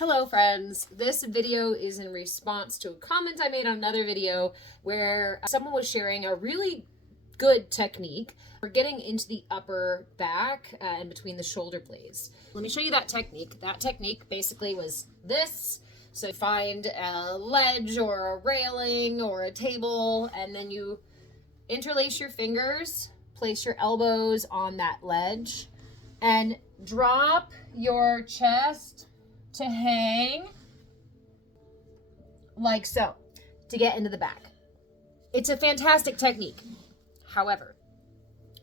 Hello friends, this video is in response to a comment I made on another video where someone was sharing a really good technique for getting into the upper back and between the shoulder blades. Let me show you that technique. That technique basically was this. So you find a ledge or a railing or a table, and then you interlace your fingers, place your elbows on that ledge, and drop your chest to hang like so to get into the back. It's a fantastic technique. However,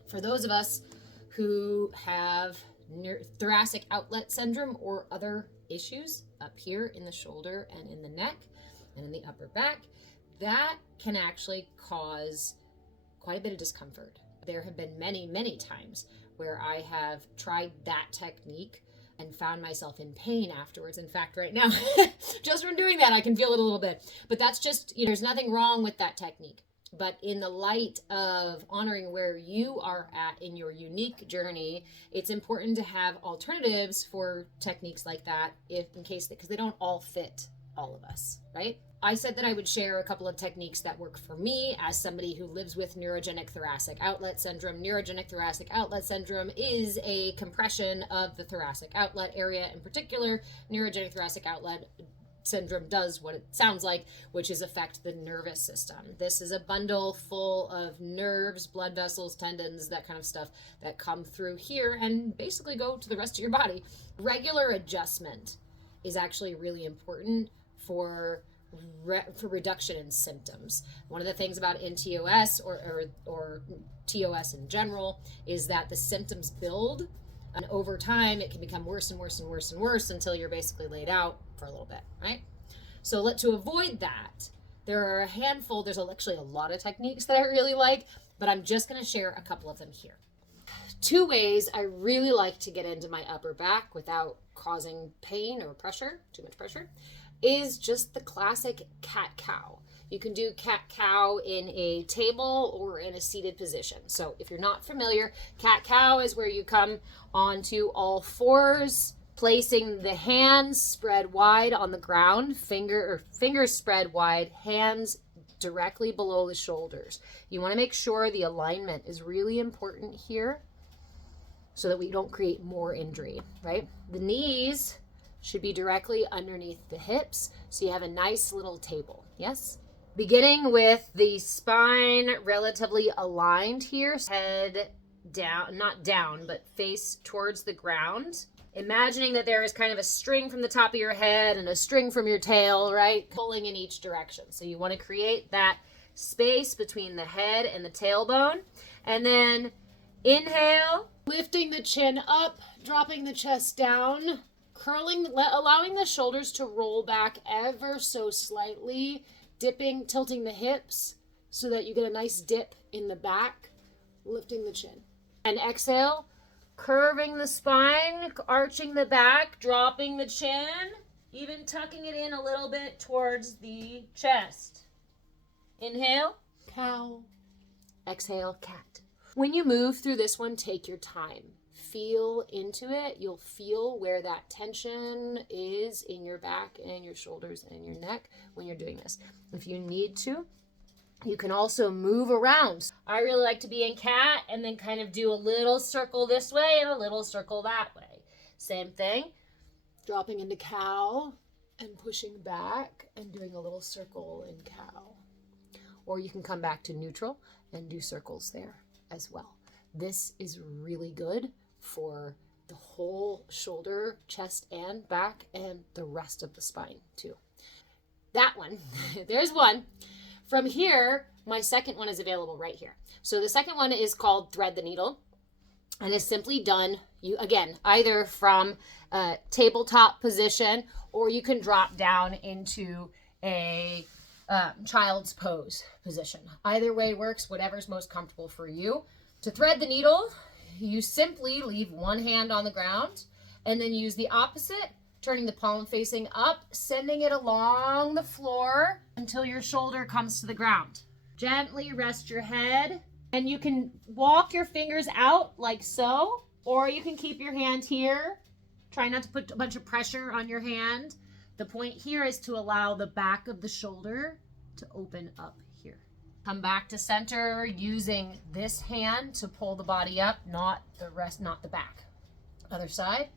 for those of us who have thoracic outlet syndrome or other issues up here in the shoulder and in the neck and in the upper back, that can actually cause quite a bit of discomfort. There have been many times where I have tried that technique and found myself in pain afterwards. In fact, right now, just from doing that, I can feel it a little bit. But that's just, there's nothing wrong with that technique. But in the light of honoring where you are at in your unique journey, it's important to have alternatives for techniques like that because they don't all fit all of us, right? I said that I would share a couple of techniques that work for me as somebody who lives with neurogenic thoracic outlet syndrome. Neurogenic thoracic outlet syndrome is a compression of the thoracic outlet area. In particular, neurogenic thoracic outlet syndrome does what it sounds like, which is affect the nervous system. This is a bundle full of nerves, blood vessels, tendons, that kind of stuff that come through here and basically go to the rest of your body. Regular adjustment is actually really important for reduction in symptoms. One of the things about NTOS or TOS in general is that the symptoms build, and over time it can become worse and worse and worse and worse until you're basically laid out for a little bit, right? So to avoid that, there's actually a lot of techniques that I really like, but I'm just going to share a couple of them here. Two ways I really like to get into my upper back without causing pain or pressure, too much pressure, is just the classic cat-cow. You can do cat-cow in a table or in a seated position. So if you're not familiar, cat-cow is where you come onto all fours, placing the hands spread wide on the ground, fingers spread wide, hands directly below the shoulders. You want to make sure the alignment is really important here so that we don't create more injury, right? The knees should be directly underneath the hips, so you have a nice little table, yes? Beginning with the spine relatively aligned here, head down, not down, but face towards the ground. Imagining that there is kind of a string from the top of your head and a string from your tail, right? Pulling in each direction. So you want to create that space between the head and the tailbone. And then inhale, lifting the chin up, dropping the chest down, allowing the shoulders to roll back ever so slightly, tilting the hips so that you get a nice dip in the back, lifting the chin. And exhale, curving the spine, arching the back, dropping the chin, even tucking it in a little bit towards the chest. Inhale, cow. Exhale, cat. When you move through this one, take your time. Feel into it. You'll feel where that tension is in your back and your shoulders and your neck when you're doing this. If you need to, you can also move around. I really like to be in cat and then kind of do a little circle this way and a little circle that way. Same thing, dropping into cow and pushing back and doing a little circle in cow. Or you can come back to neutral and do circles there as well. This is really good for the whole shoulder, chest, and back, and the rest of the spine too. That one, there's one. From here, my second one is available right here. So the second one is called Thread the Needle, and is simply done, either from a tabletop position, or you can drop down into a child's pose position. Either way works, whatever's most comfortable for you. To thread the needle, you simply leave one hand on the ground and then use the opposite, turning the palm facing up, sending it along the floor until your shoulder comes to the ground. Gently rest your head, and you can walk your fingers out like so, or you can keep your hand here. Try not to put a bunch of pressure on your hand. The point here is to allow the back of the shoulder to open up here. Come back to center using this hand to pull the body up, not the back. Other side,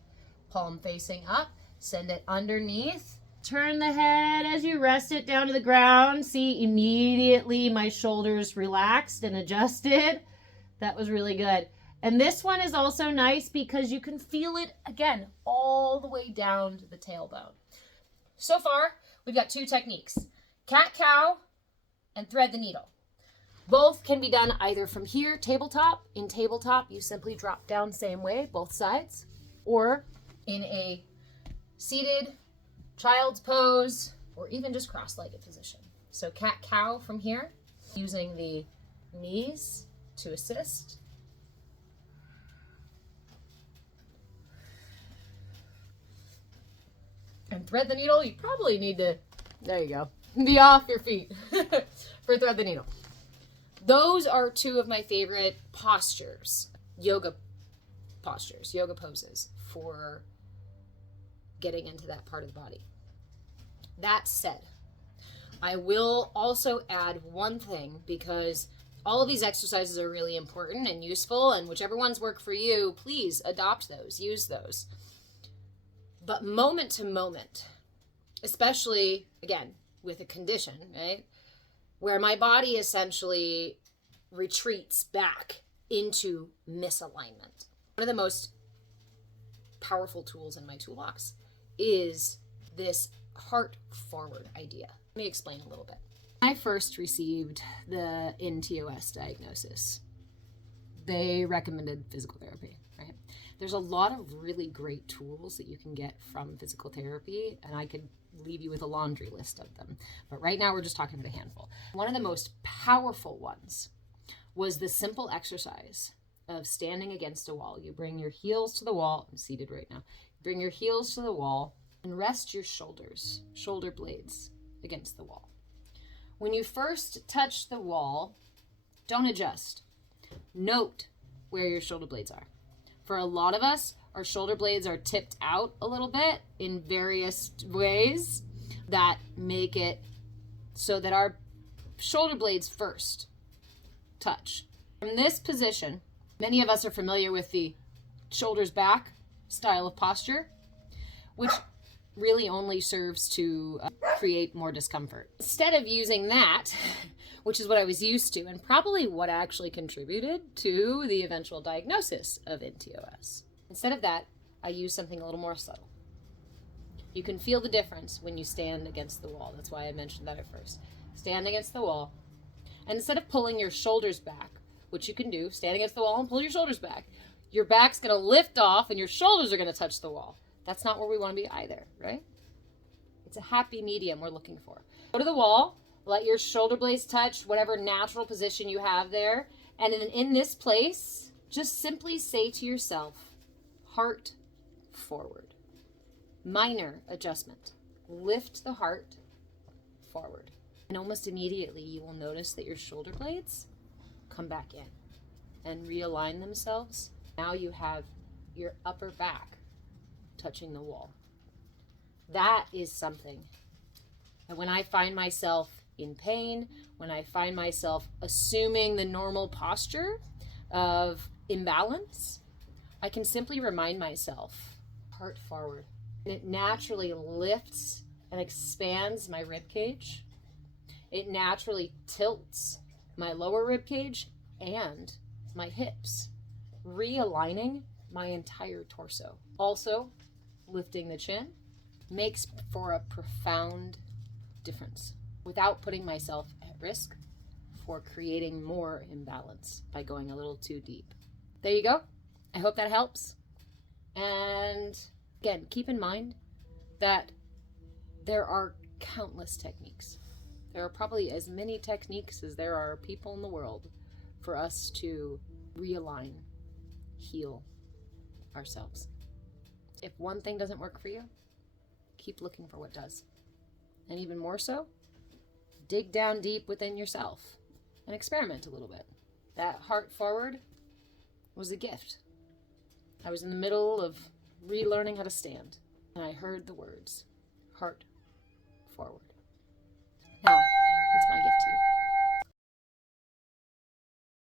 palm facing up, send it underneath. Turn the head as you rest it down to the ground. See, immediately my shoulders relaxed and adjusted. That was really good. And this one is also nice because you can feel it, again, all the way down to the tailbone. So far, we've got 2 techniques, cat-cow and thread the needle. Both can be done either from here, tabletop. In tabletop, you simply drop down same way, both sides, or in a seated child's pose, or even just cross-legged position. So cat-cow from here, using the knees to assist. And thread the needle, you probably need to, there you go, be off your feet for thread the needle. Those are 2 of my favorite postures, yoga poses for getting into that part of the body. That said, I will also add one thing, because all of these exercises are really important and useful, and whichever ones work for you, please adopt those, use those. But moment to moment, especially, again, with a condition, right, where my body essentially retreats back into misalignment. One of the most powerful tools in my toolbox is this heart forward idea. Let me explain a little bit. When I first received the NTOS diagnosis, they recommended physical therapy, right? There's a lot of really great tools that you can get from physical therapy, and I could leave you with a laundry list of them. But right now we're just talking about a handful. One of the most powerful ones was the simple exercise of standing against a wall. You bring your heels to the wall. I'm seated right now. Bring your heels to the wall and rest your shoulders, shoulder blades against the wall. When you first touch the wall, don't adjust. Note where your shoulder blades are. For a lot of us, our shoulder blades are tipped out a little bit in various ways that make it so that our shoulder blades first touch. From this position, many of us are familiar with the shoulders back style of posture, which really only serves to create more discomfort. Instead of using that, which is what I was used to, and probably what actually contributed to the eventual diagnosis of NTOS. Instead of that, I use something a little more subtle. You can feel the difference when you stand against the wall. That's why I mentioned that at first. Stand against the wall, and instead of pulling your shoulders back, which you can do, stand against the wall and pull your shoulders back, your back's going to lift off and your shoulders are going to touch the wall. That's not where we want to be either, right? It's a happy medium we're looking for. Go to the wall, let your shoulder blades touch whatever natural position you have there, and in this place, just simply say to yourself, heart forward. Minor adjustment. Lift the heart forward. And almost immediately you will notice that your shoulder blades come back in and realign themselves. Now you have your upper back touching the wall. That is something. And when I find myself in pain, when I find myself assuming the normal posture of imbalance, I can simply remind myself, heart forward. And it naturally lifts and expands my rib cage. It naturally tilts my lower rib cage and my hips, realigning my entire torso. Also, lifting the chin makes for a profound difference without putting myself at risk for creating more imbalance by going a little too deep. There you go. I hope that helps. And again, keep in mind that there are countless techniques. There are probably as many techniques as there are people in the world for us to realign, heal ourselves. If one thing doesn't work for you, keep looking for what does. And even more so, dig down deep within yourself and experiment a little bit. That heart forward was a gift. I was in the middle of relearning how to stand, and I heard the words, heart forward.